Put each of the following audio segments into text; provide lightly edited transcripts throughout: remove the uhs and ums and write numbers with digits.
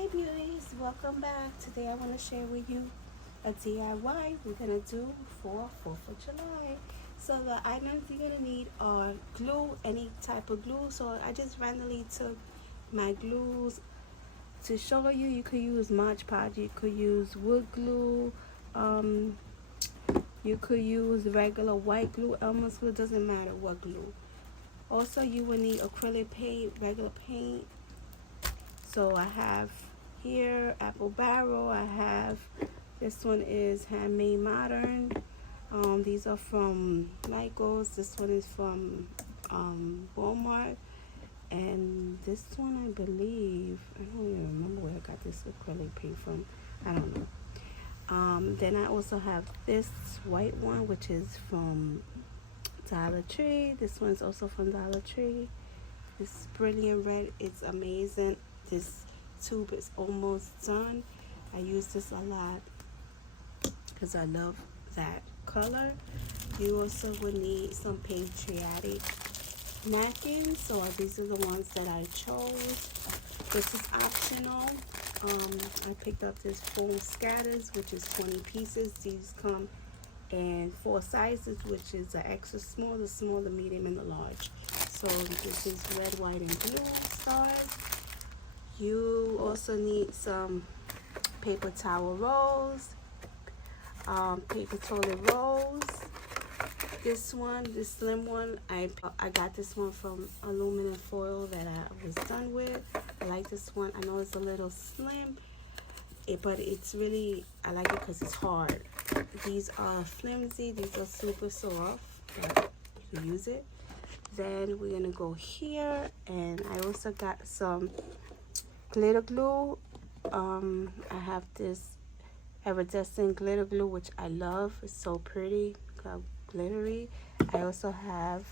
Hey beauties, welcome back. Today I want to share with you a DIY we're going to do for 4th of July. So the items you're going to need are glue, any type of glue. So I just randomly took my glues to show you. You could use Mod Podge, you could use wood glue, um, you could use regular white glue, Elmer's glue, doesn't matter what glue. Also you will need acrylic paint, regular paint. So I have here Apple Barrel. I have this one is Handmade Modern. These are from Michaels. This one is from Walmart. And this one I believe, I don't even remember where I got this acrylic paint from. I don't know. Then I also have this white one, which is from Dollar Tree. This one's also from Dollar Tree. This brilliant red is amazing. This tube is almost done. I use this a lot because I love that color. You also will need some patriotic napkins. So these are the ones that I chose. This is optional. I picked up this foam scatters, which is 20 pieces. These come in 4 sizes, which is the extra small, the small, the medium, and the large. So this is red, white, and blue stars. You also need some paper towel rolls, paper toilet rolls. This one, this slim one, I got this one from aluminum foil that I was done with. I like this one. I know it's a little slim, but it's really, I like it because it's hard. These are flimsy. These are super soft, but you can use it. Then we're gonna go here, and I also got some glitter glue. I have this iridescent glitter glue, which I love. It's so pretty, glittery. I also have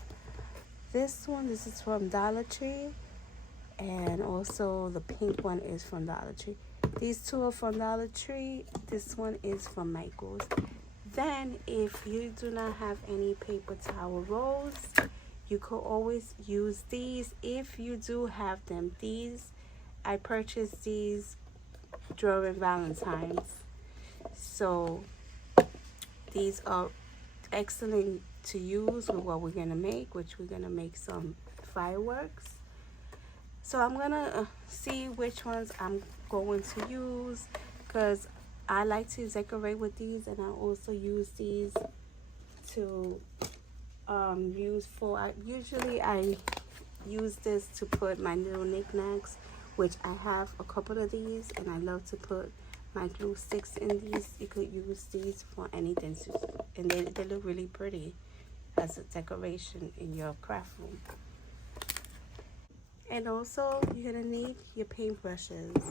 this one. This is from Dollar Tree, and also the pink one is from Dollar Tree. These two are from Dollar Tree. This one is from Michaels. Then if you do not have any paper towel rolls, you could always use these if you do have them. These, I purchased these during Valentine's. So these are excellent to use with what we're gonna make, which we're gonna make some fireworks. So I'm gonna see which ones I'm going to use, because I like to decorate with these, and I also use these to use for, usually I use this to put my little knickknacks, which I have a couple of these, and I love to put my glue sticks in these. You could use these for anything, and they look really pretty as a decoration in your craft room. And also you're gonna need your paintbrushes.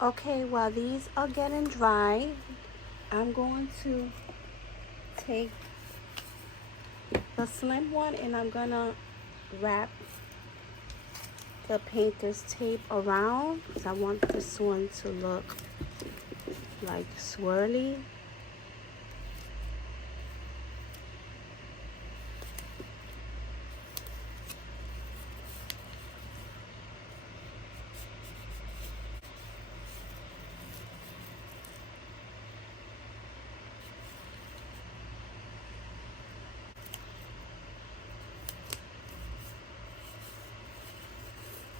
Okay, while these are getting dry, I'm going to take the slim one, and I'm gonna wrap the painter's tape around, because I want this one to look like swirly.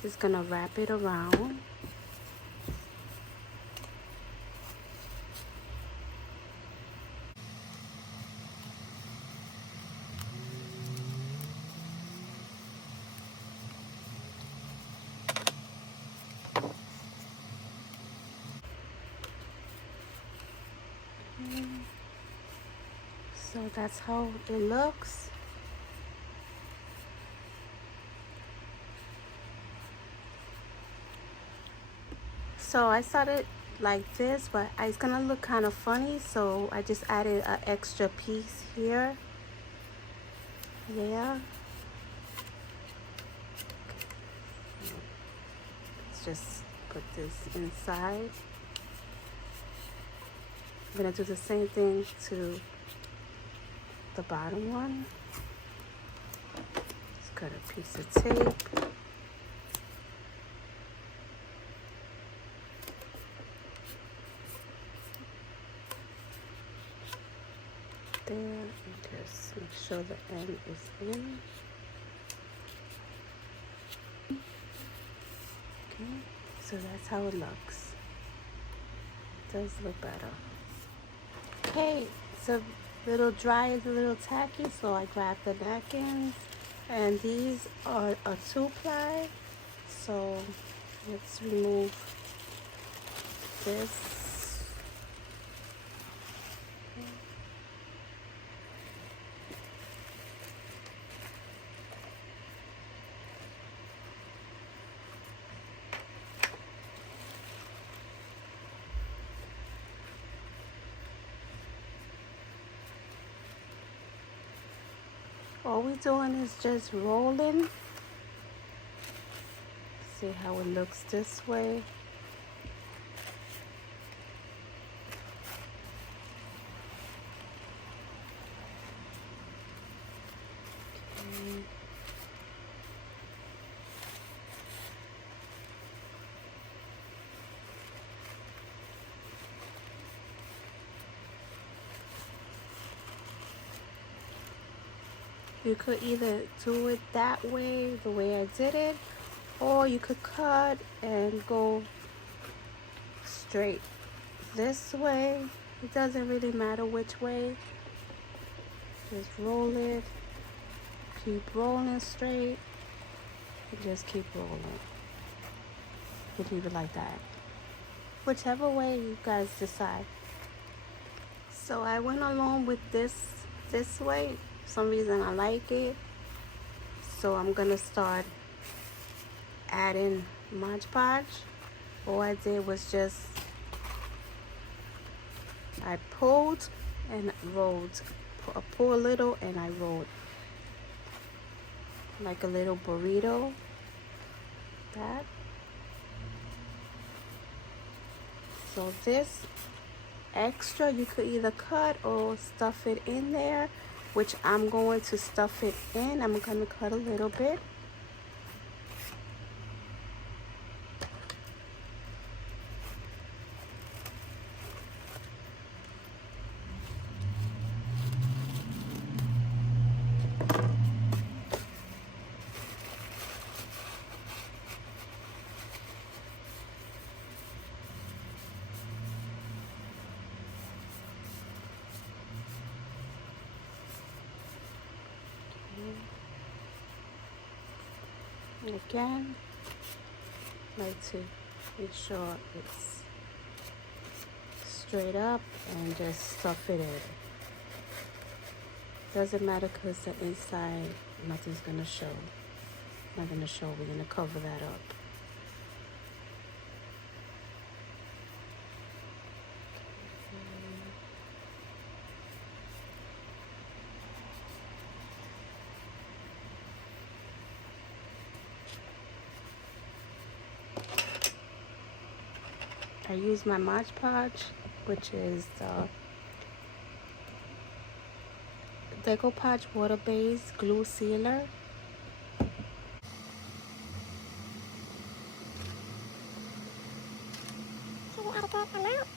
Just gonna wrap it around. So that's how it looks. So I started like this, but it's gonna look kind of funny, so I just added an extra piece here. Yeah. Let's just put this inside. I'm gonna do the same thing to the bottom one. Just cut a piece of tape. There, and just make sure the end is in. Okay, so that's how it looks. It does look better. Okay, it's a little dry, it's a little tacky, so I grabbed the napkins, and these are a 2-ply. So let's remove this. All we're doing is just rolling. See how it looks this way. Okay. You could either do it that way, the way I did it, or you could cut and go straight this way. It doesn't really matter which way. Just roll it, keep rolling straight, and just keep rolling. You leave it like that. Whichever way you guys decide. So I went along with this way. For some reason I like it. So I'm gonna start adding Mod Podge. All I did was just I pulled and rolled. I pull a little and I rolled like a little burrito. That. So this extra you could either cut or stuff it in there, which I'm going to stuff it in. I'm gonna cut a little bit. Again, like to make sure it's straight up and just stuff it in. Doesn't matter because the inside, nothing's gonna show. Not gonna show. We're gonna cover that up. I use my Mod Podge, which is Deco-Podge water-based glue sealer. So you add a good amount.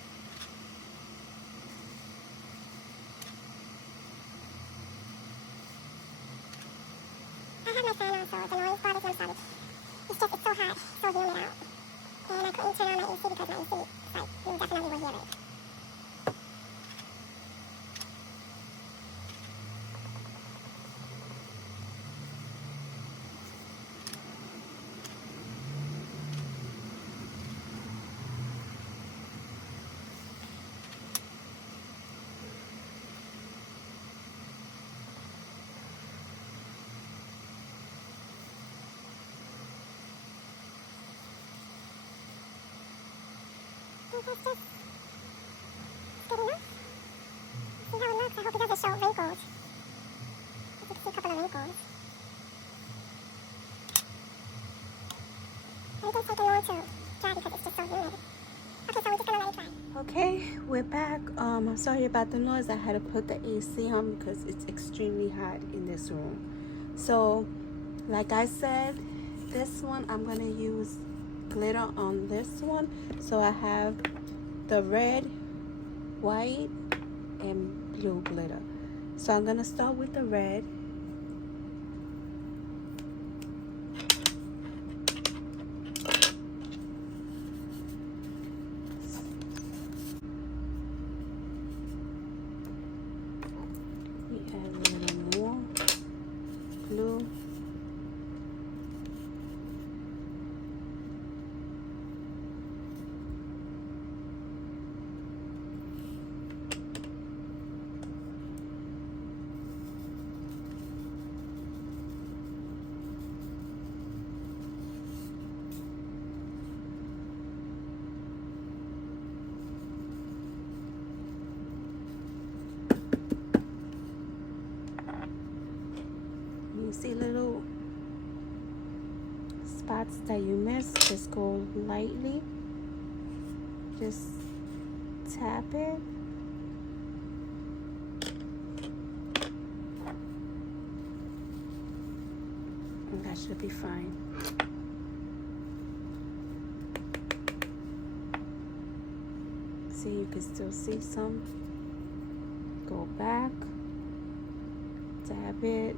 I have my fan on, so the noise bothers me. I'm sorry. It's so hot. because now you see, it's like, you definitely will hear it. I think that's just good enough. See how it looks? I hope it doesn't show wrinkles. You can see a couple of wrinkles. But it didn't take long to dry because it's just so humid. Okay, so we're just gonna let it dry. Okay, we're back. I'm sorry about the noise. I had to put the AC on because it's extremely hot in this room. So, like I said, this one I'm gonna use glitter on this one. So I have the red, white, and blue glitter. So I'm gonna start with the red. We add a little more blue. You see little spots that you missed, just go lightly, just tap it. And that should be fine. See, you can still see some. Go back, tap it.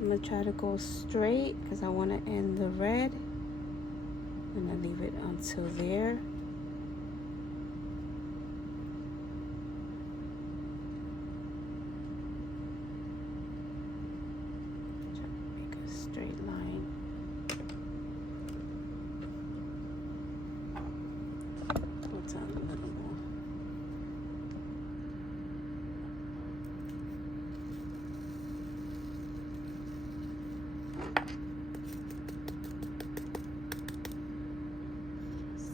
I'm gonna try to go straight because I want to end the red. I'm gonna leave it until there. Try to make a straight line. Go down a little more.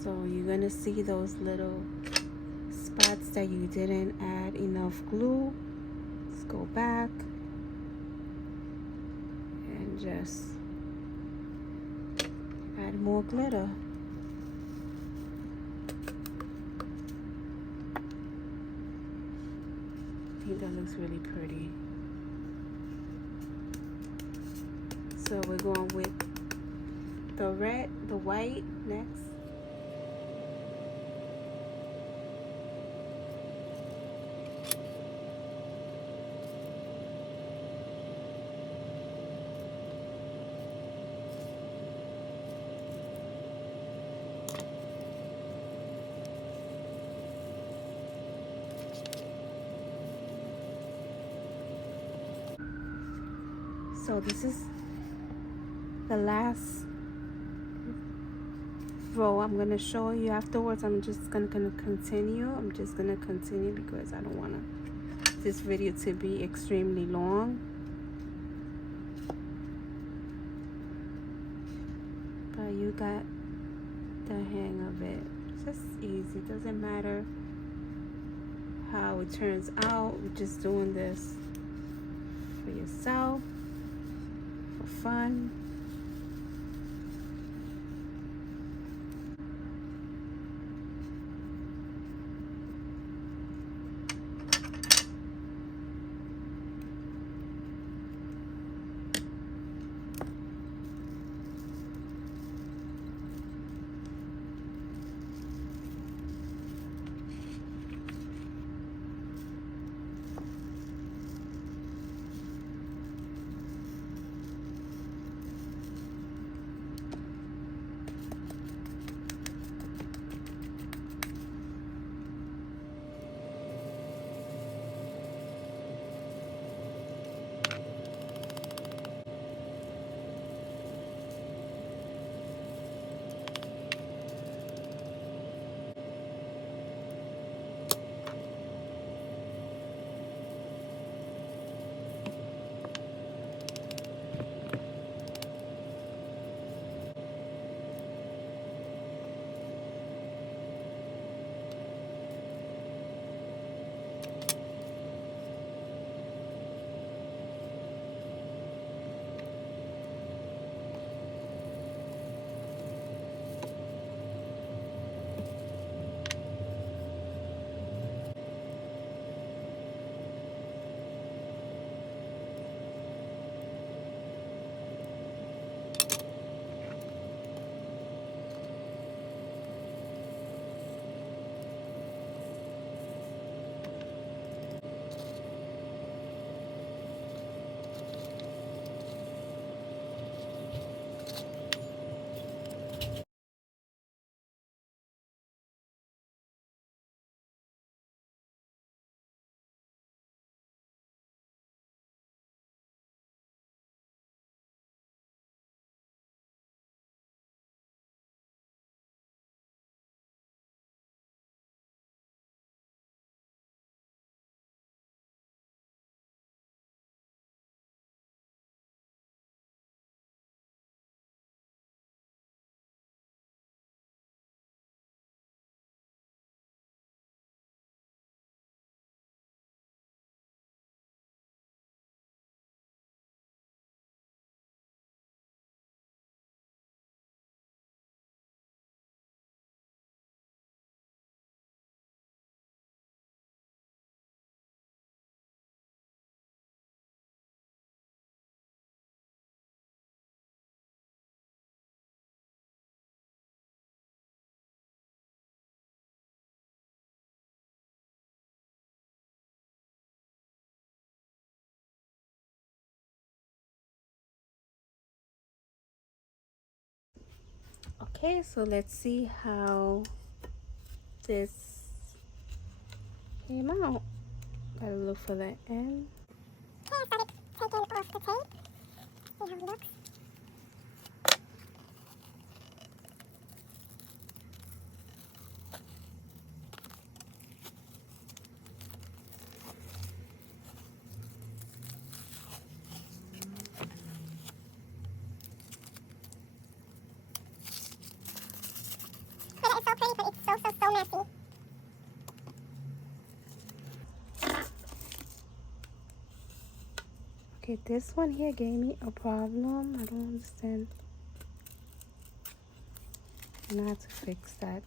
So you're gonna see those little spots that you didn't add enough glue. Let's go back and just add more glitter. I think that looks really pretty. So we're going with the red, the white next. So this is the last row. I'm gonna show you afterwards. I'm just gonna continue. I'm just gonna continue because I don't want this video to be extremely long. But you got the hang of it. It's just easy. Doesn't matter how it turns out. We're just doing this for yourself, for fun. Okay, so let's see how this came out. Gotta look for the end. Okay, I started taking off the tape. See how it looks. But it's so pretty, but it's so messy. Okay, this one here gave me a problem. I don't understand. And I have to fix that.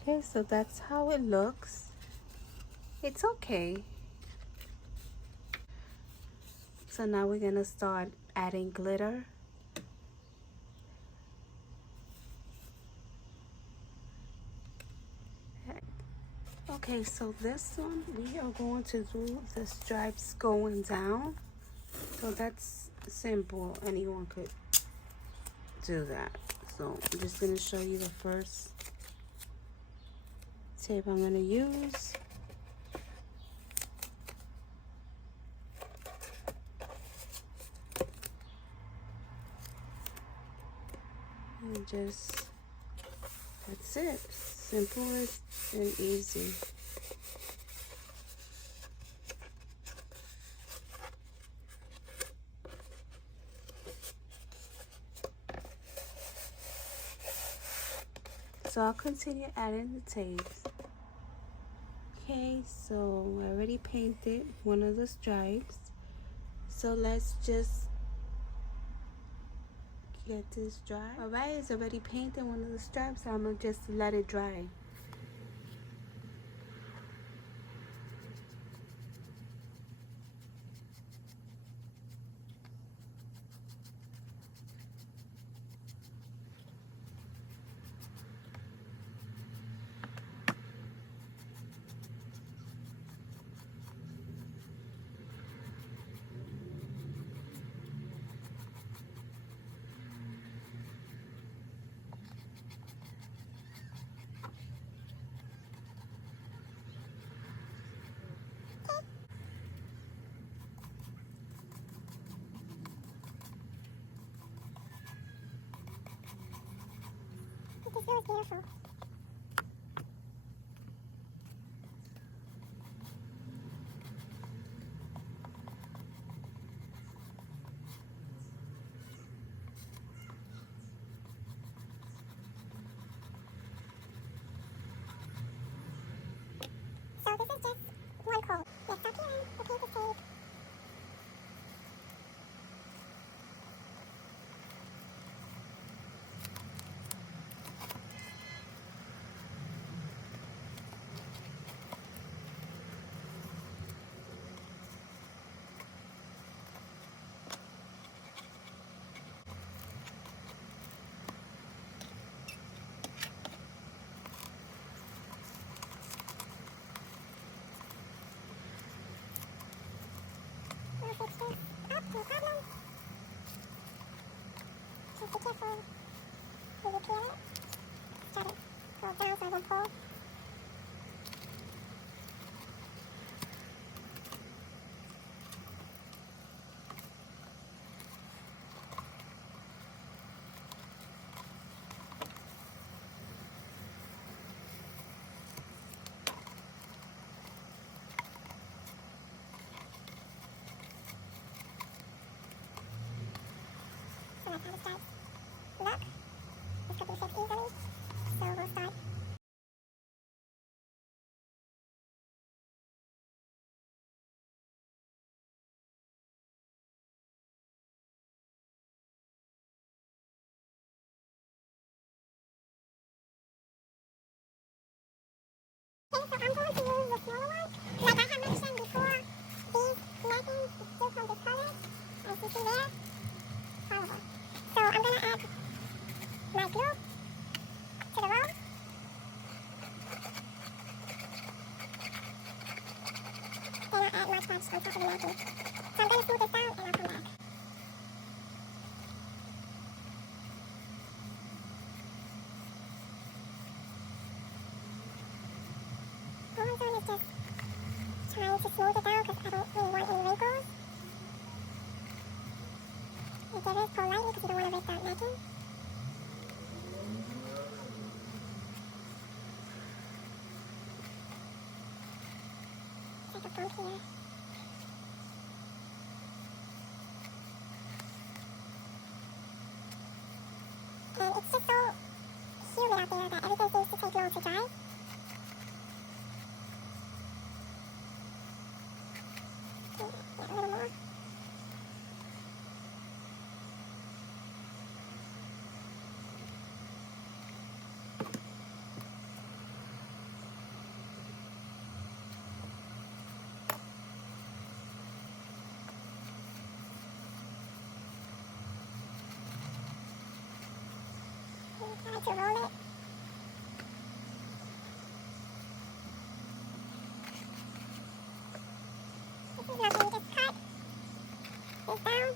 Okay, so that's how it looks. It's okay. So now we're gonna start adding glitter. Okay, so this one we are going to do the stripes going down. So that's simple, anyone could do that. So I'm just gonna show you the first tape I'm gonna use. And just, that's it. Simple and easy. So I'll continue adding the tapes. Okay, so I already painted one of the stripes. So let's just get this dry. Alright, it's already painted one of the stripes, so I'm gonna just let it dry. This is beautiful. So this is just one coat. Let's tuck it in, repeat the tape. We'll fix this up, no problem. Just be careful when you peel it. Try to go down so it won't pull. So that's how the stripes look. This could be fixed easily. So we'll start. Okay, so I'm going to use the smaller one. Like I had mentioned before, these markings still come discolored, as you see there. Horrible. So I'm going to add my glue to the roll. Then I'll add Mod Podge on top of the napkin. So I'm going to smooth this down and I'll come back. going to smooth it down because I don't really want any wrinkles. And there is politely because you don't want to rip that necking. It's like a bump here. And it's just so humid out there that everything seems to take long to dry. Yeah, a little more. Try to roll it. This is nothing, just cut this down.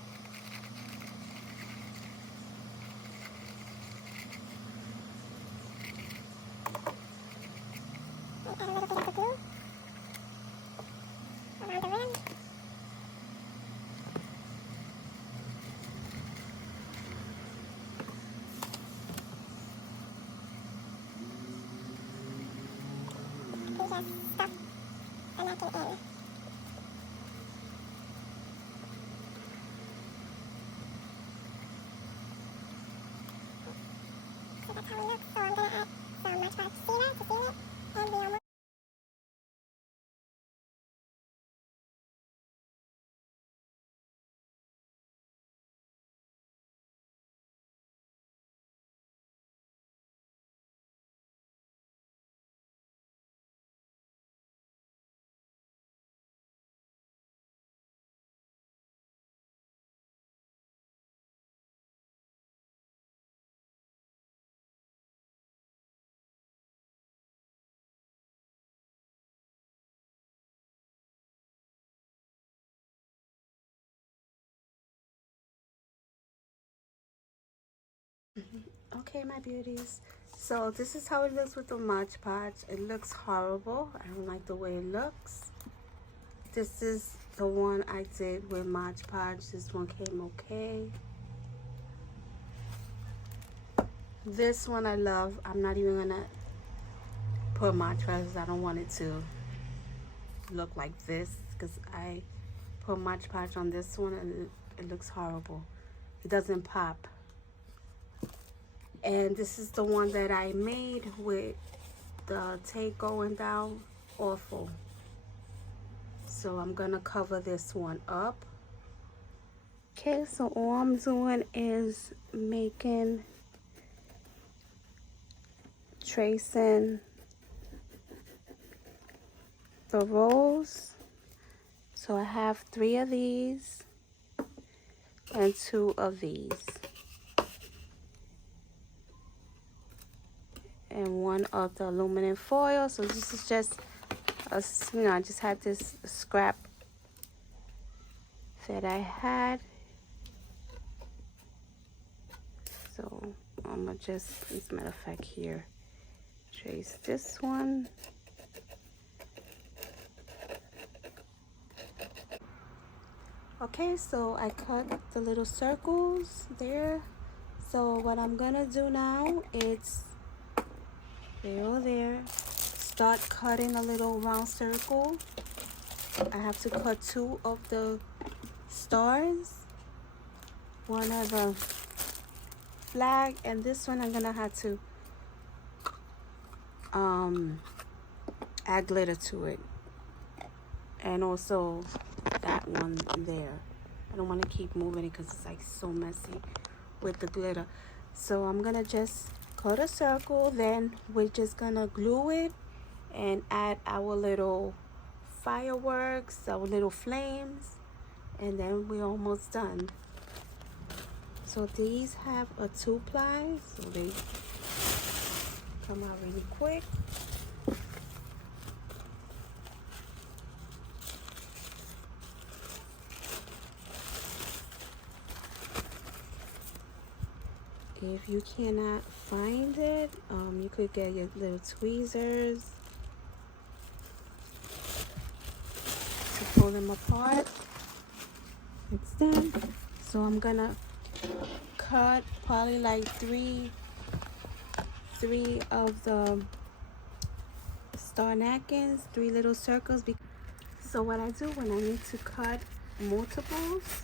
And add a little bit of the glue around the rim. And just stuff the necking in. So that's how it looks. So I'm going to add some Match Box sealer to seal it, and we almost. Okay, my beauties. So this is how it looks with the Mod Podge. It looks horrible. I don't like the way it looks. This is the one I did with Mod Podge. This one came okay. This one I love. I'm not even gonna put Mod Podge because I don't want it to look like this, because I put Mod Podge on this one and it looks horrible. It doesn't pop. And this is the one that I made with the tape going down. Awful. So I'm gonna cover this one up. Okay, so all I'm doing is tracing the rows. So I have 3 of these and 2 of these. And 1 of the aluminum foil. So this is just I just had this scrap that I had. So I'm gonna just, as a matter of fact, here, trace this one. Okay, so I cut the little circles there. So what I'm gonna do now is there, start cutting a little round circle. I have to cut 2 of the stars, 1 of the flag, and this one I'm gonna have to add glitter to it, and also that one there. I don't want to keep moving it because it's like so messy with the glitter. So I'm gonna just cut a circle, then we're just gonna glue it and add our little fireworks, our little flames, and then we're almost done. So these have a 2-ply, so they come out really quick. If you cannot find it, you could get your little tweezers to pull them apart. It's done. So I'm gonna cut probably like three of the star napkins, 3 little circles. So what I do when I need to cut multiples,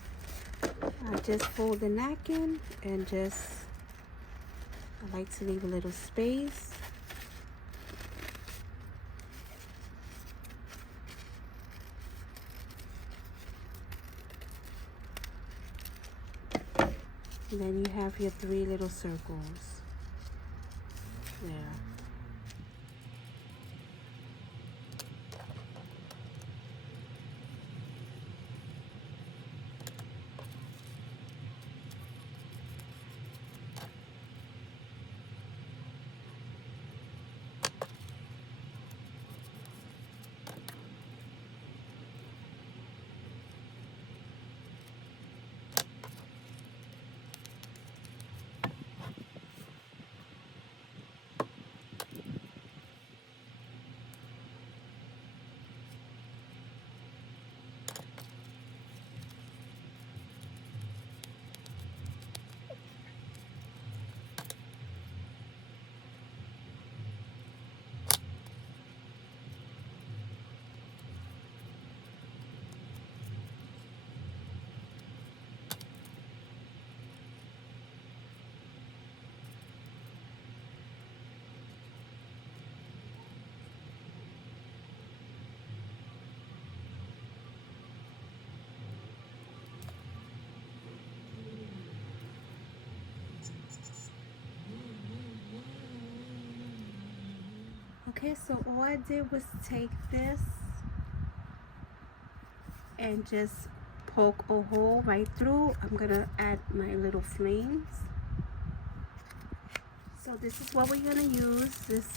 I just fold the napkin and I like to leave a little space. And then you have your 3 little circles there. Okay, so all I did was take this and just poke a hole right through. I'm gonna add my little flames. So this is what we're gonna use, this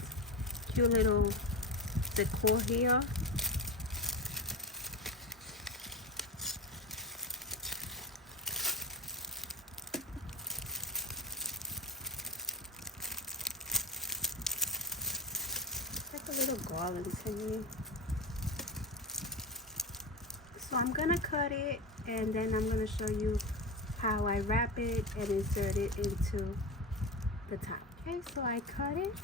cute little decor here. Like a little garland to me. So I'm gonna cut it and then I'm gonna show you how I wrap it and insert it into the top. Okay, so I cut it.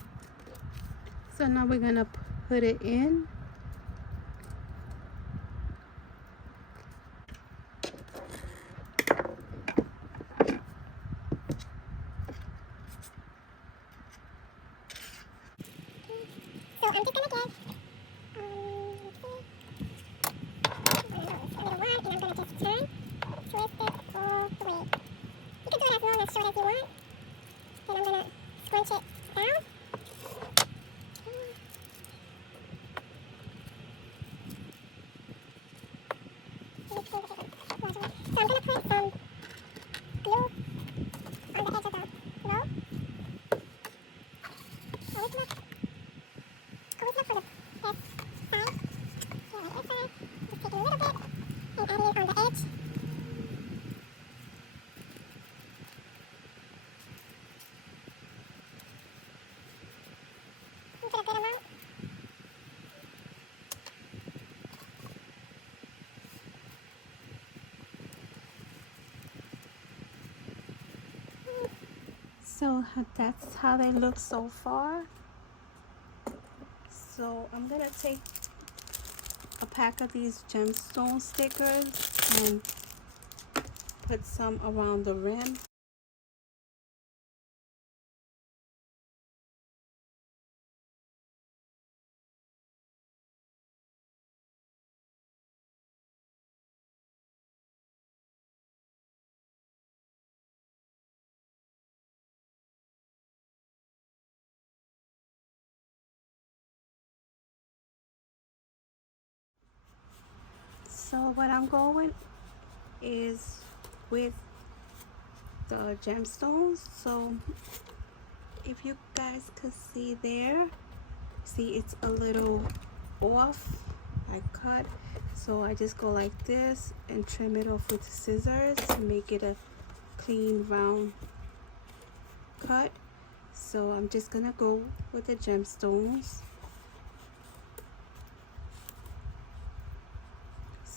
So now we're gonna put it in. So I'm just gonna get a little wire and I'm gonna just turn, twist it all the way. You can do it as long as short as you want. Then I'm gonna scrunch it down. So I'm gonna put some glue on the edge of the roll. Always look for the best side. Okay, like this side. Just take a little bit and add it on the edge. You put a good amount. So that's how they look so far. So I'm gonna take a pack of these gemstone stickers and put some around the rim. So what I'm going is with the gemstones. So if you guys could see there, see it's a little off, I cut. So I just go like this and trim it off with scissors to make it a clean round cut. So I'm just gonna go with the gemstones.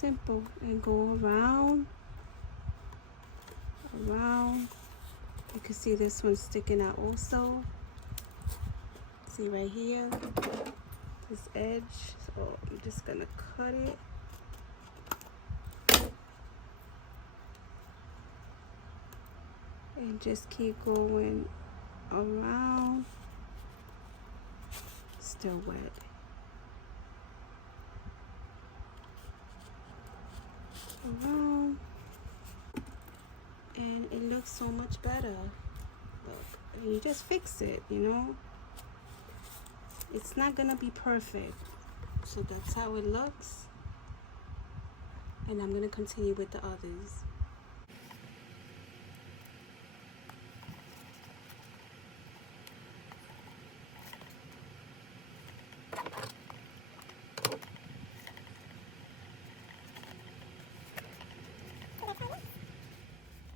simple. And go around. You can see this one sticking out also. See right here, this edge. So I'm just gonna cut it. And just keep going around. Still wet. Around. And it looks so much better. Look, you just fix it, you know. It's not gonna be perfect. So that's how it looks. And I'm gonna continue with the others.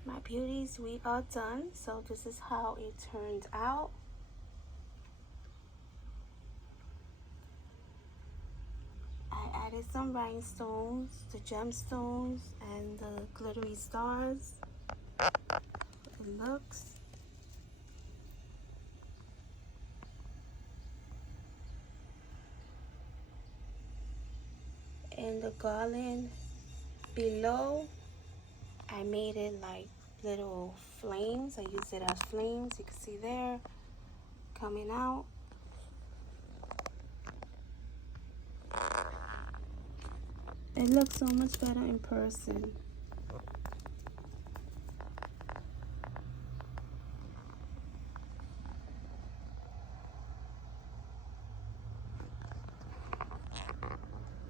My beauties, we are done. So this is how it turned out. I added some rhinestones, the gemstones, and the glittery stars. It looks. And the garland below, I made it like little flames. I used it as flames. You can see there coming out. It looks so much better in person.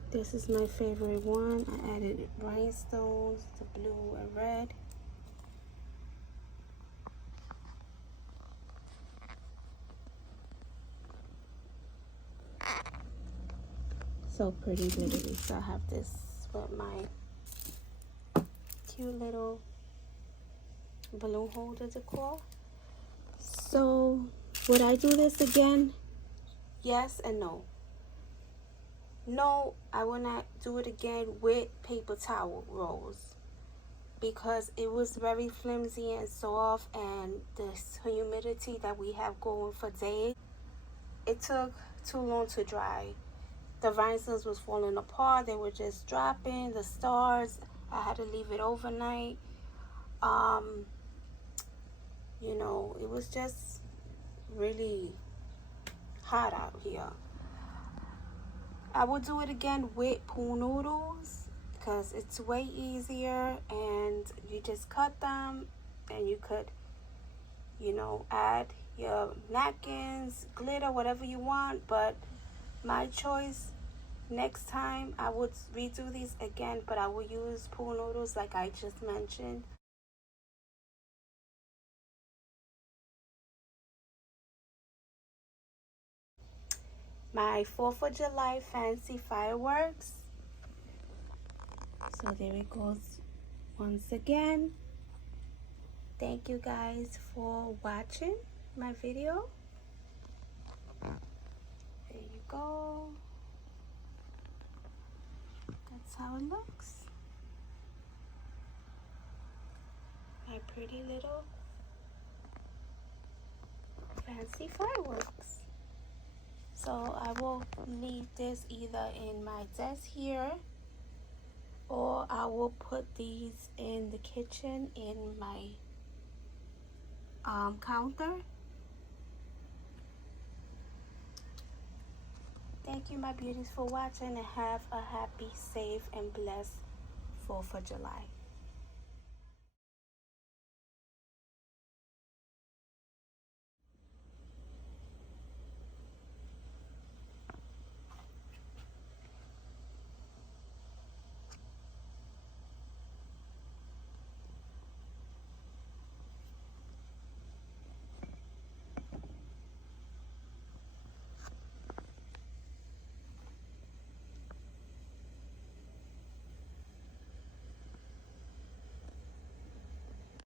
This is my favorite one. I added rhinestones, the blue and red. So pretty glittery. So I have this with my cute little balloon holder decor. So would I do this again? Yes and no. No, I will not do it again with paper towel rolls because it was very flimsy and soft, and this humidity that we have going for days, it took too long to dry. The rhinestones was falling apart. They were just dropping. The stars, I had to leave it overnight. You know, it was just really hot out here. I would do it again with pool noodles because it's way easier, and you just cut them and you could, you know, add your napkins, glitter, whatever you want. But my choice, next time I would redo these again, but I will use pool noodles like I just mentioned. My 4th of July fancy fireworks. So there it goes once again. Thank you guys for watching my video. There you go. That's how it looks. My pretty little fancy fireworks. So I will leave this either in my desk here, or I will put these in the kitchen in my counter. Thank you, my beauties, for watching, and have a happy, safe, and blessed 4th of July.